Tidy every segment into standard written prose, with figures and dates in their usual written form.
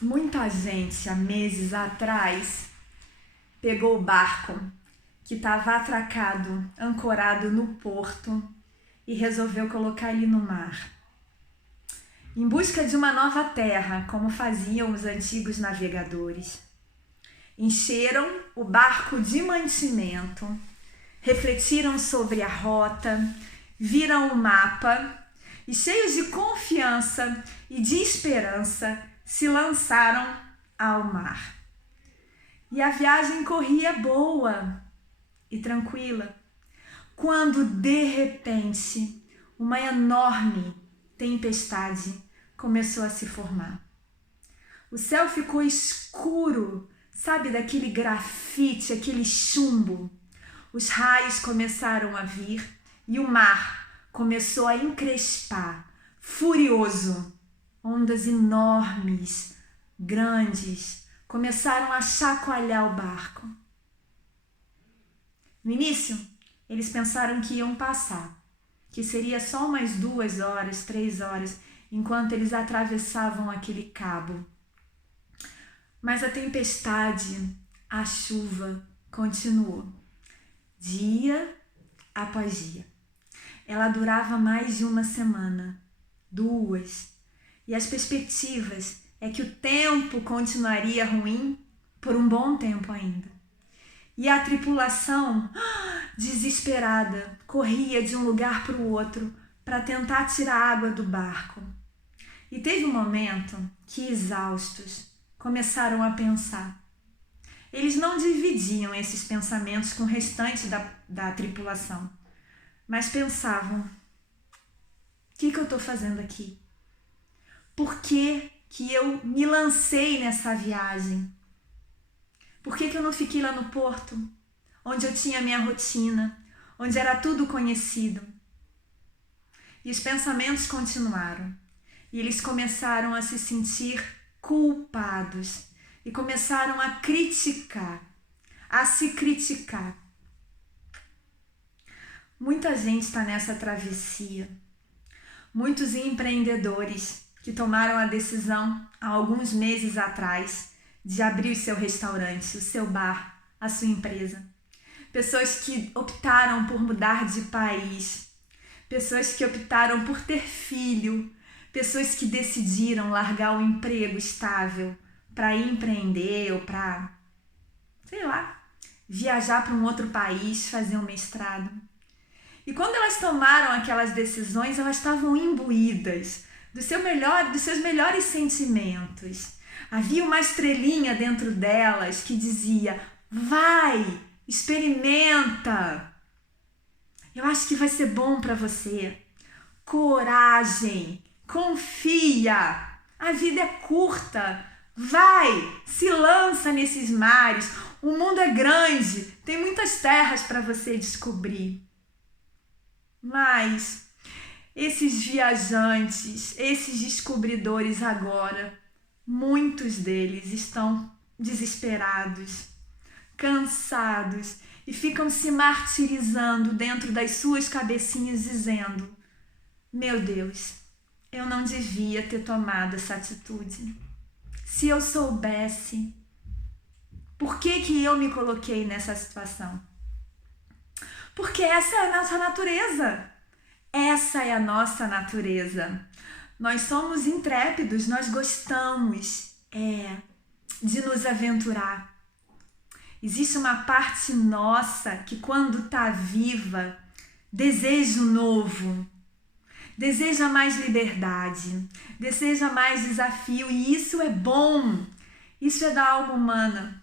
Muita gente, há meses atrás, pegou o barco que estava atracado, ancorado no porto e resolveu colocar ele no mar. Em busca de uma nova terra, como faziam os antigos navegadores. Encheram o barco de mantimento, refletiram sobre a rota, viram o mapa e, cheios de confiança e de esperança, se lançaram ao mar. E a viagem corria boa e tranquila, quando de repente uma enorme tempestade começou a se formar. O céu ficou escuro, sabe, daquele grafite, aquele chumbo. Os raios começaram a vir e o mar começou a encrespar, furioso. Ondas enormes, grandes, começaram a chacoalhar o barco. No início, eles pensaram que iam passar, que seria só umas 2 horas, 3 horas, enquanto eles atravessavam aquele cabo. Mas a tempestade, a chuva, continuou, dia após dia. Ela durava mais de uma semana, 2. E as perspectivas é que o tempo continuaria ruim por um bom tempo ainda. E a tripulação, desesperada, corria de um lugar para o outro para tentar tirar água do barco. E teve um momento que, exaustos, começaram a pensar. Eles não dividiam esses pensamentos com o restante da tripulação, mas pensavam: o que eu estou fazendo aqui? Por que eu me lancei nessa viagem? Por que eu não fiquei lá no porto, onde eu tinha a minha rotina, onde era tudo conhecido? E os pensamentos continuaram. E eles começaram a se sentir culpados. E começaram a criticar, a se criticar. Muita gente está nessa travessia. Muitos empreendedores que tomaram a decisão há alguns meses atrás de abrir o seu restaurante, o seu bar, a sua empresa. Pessoas que optaram por mudar de país. Pessoas que optaram por ter filho. Pessoas que decidiram largar o emprego estável para empreender ou para, viajar para um outro país, fazer um mestrado. E quando elas tomaram aquelas decisões, elas estavam imbuídas dos seus melhores sentimentos. Havia uma estrelinha dentro delas que dizia: vai, experimenta. Eu acho que vai ser bom para você. Coragem, confia. A vida é curta. Vai, se lança nesses mares. O mundo é grande, tem muitas terras para você descobrir. Mas esses viajantes, esses descobridores agora, muitos deles estão desesperados, cansados e ficam se martirizando dentro das suas cabecinhas dizendo: meu Deus, eu não devia ter tomado essa atitude. Se eu soubesse, por que eu me coloquei nessa situação? Porque essa é a nossa natureza. Essa é a nossa natureza. Nós somos intrépidos, nós gostamos de nos aventurar. Existe uma parte nossa que, quando está viva, deseja o novo, deseja mais liberdade, deseja mais desafio, e isso é bom, isso é da alma humana.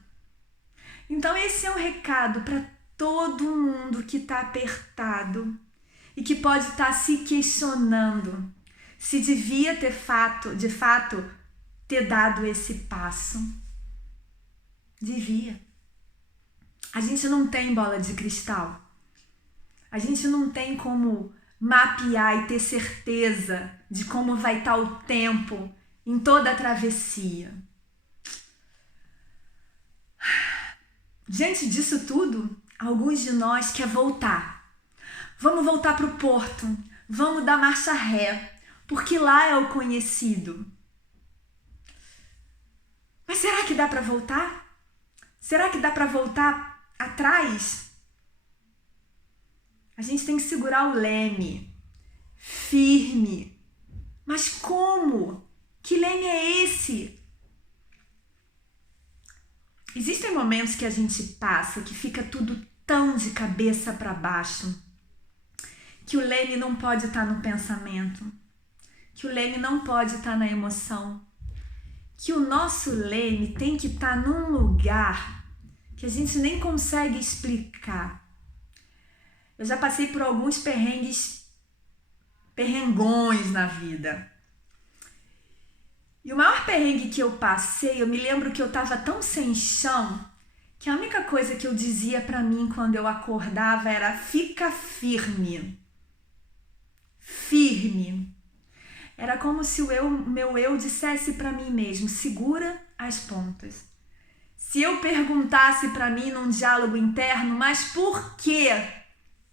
Então esse é um recado para todo mundo que está apertado e que pode estar se questionando se devia de fato ter dado esse passo. Devia. A gente não tem bola de cristal. A gente não tem como mapear e ter certeza de como vai estar o tempo em toda a travessia. Diante disso tudo, alguns de nós quer voltar. Vamos voltar para o porto, vamos dar marcha ré, porque lá é o conhecido. que dá para voltar? Será que dá para voltar atrás? A gente tem que segurar o leme, firme. Mas como? Que leme é esse? Existem momentos que a gente passa que fica tudo tão de cabeça para baixo, que o leme não pode estar no pensamento, que o leme não pode estar na emoção, que o nosso leme tem que estar num lugar que a gente nem consegue explicar. Eu já passei por alguns perrengões na vida. E o maior perrengue que eu passei, eu me lembro que eu estava tão sem chão, que a única coisa que eu dizia para mim quando eu acordava era: fica firme. Firme. Era como se meu eu dissesse para mim mesmo: segura as pontas. Se eu perguntasse para mim num diálogo interno, mas por quê?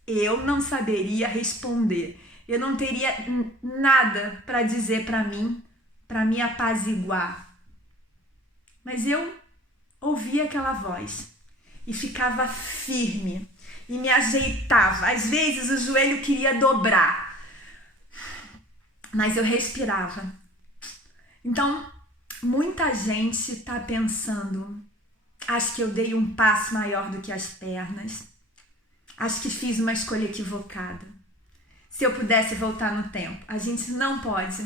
Eu não saberia responder. Eu não teria nada para dizer para mim, para me apaziguar. Mas eu ouvia aquela voz e ficava firme e me ajeitava. Às vezes o joelho queria dobrar, mas eu respirava. Então, muita gente está pensando: acho que eu dei um passo maior do que as pernas. Acho que fiz uma escolha equivocada. Se eu pudesse voltar no tempo. A gente não pode.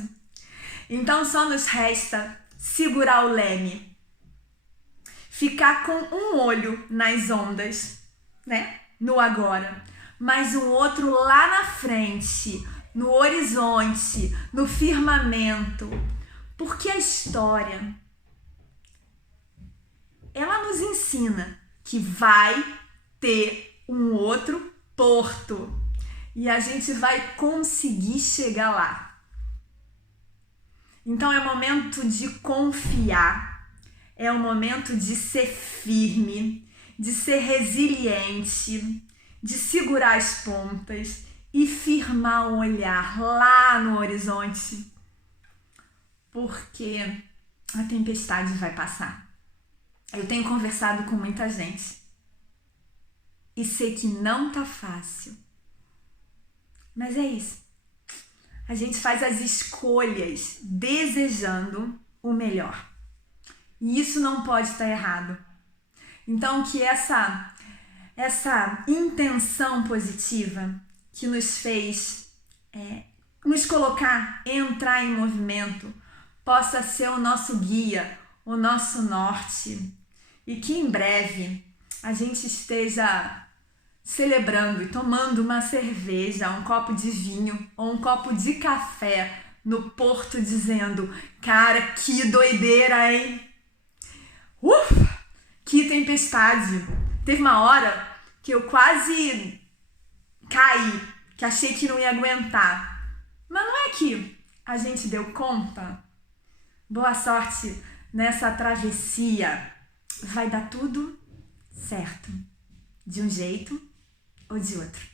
Então só nos resta segurar o leme. Ficar com um olho nas ondas, né? No agora. Mas um outro lá na frente, no horizonte, no firmamento. Porque a história, ela nos ensina que vai ter um outro porto e a gente vai conseguir chegar lá. Então é o momento de confiar, é o momento de ser firme, de ser resiliente, de segurar as pontas e firmar o olhar lá no horizonte, porque a tempestade vai passar. Eu tenho conversado com muita gente e sei que não tá fácil. Mas é isso. A gente faz as escolhas desejando o melhor. E isso não pode estar errado. Então que essa intenção positiva que nos fez nos colocar, entrar em movimento, possa ser o nosso guia, o nosso norte. E que em breve a gente esteja celebrando e tomando uma cerveja, um copo de vinho ou um copo de café no porto dizendo: cara, que doideira, hein? Que tempestade! Teve uma hora que eu quase caí, que achei que não ia aguentar. Mas não é que a gente deu conta? Boa sorte nessa travessia. Vai dar tudo certo, de um jeito ou de outro.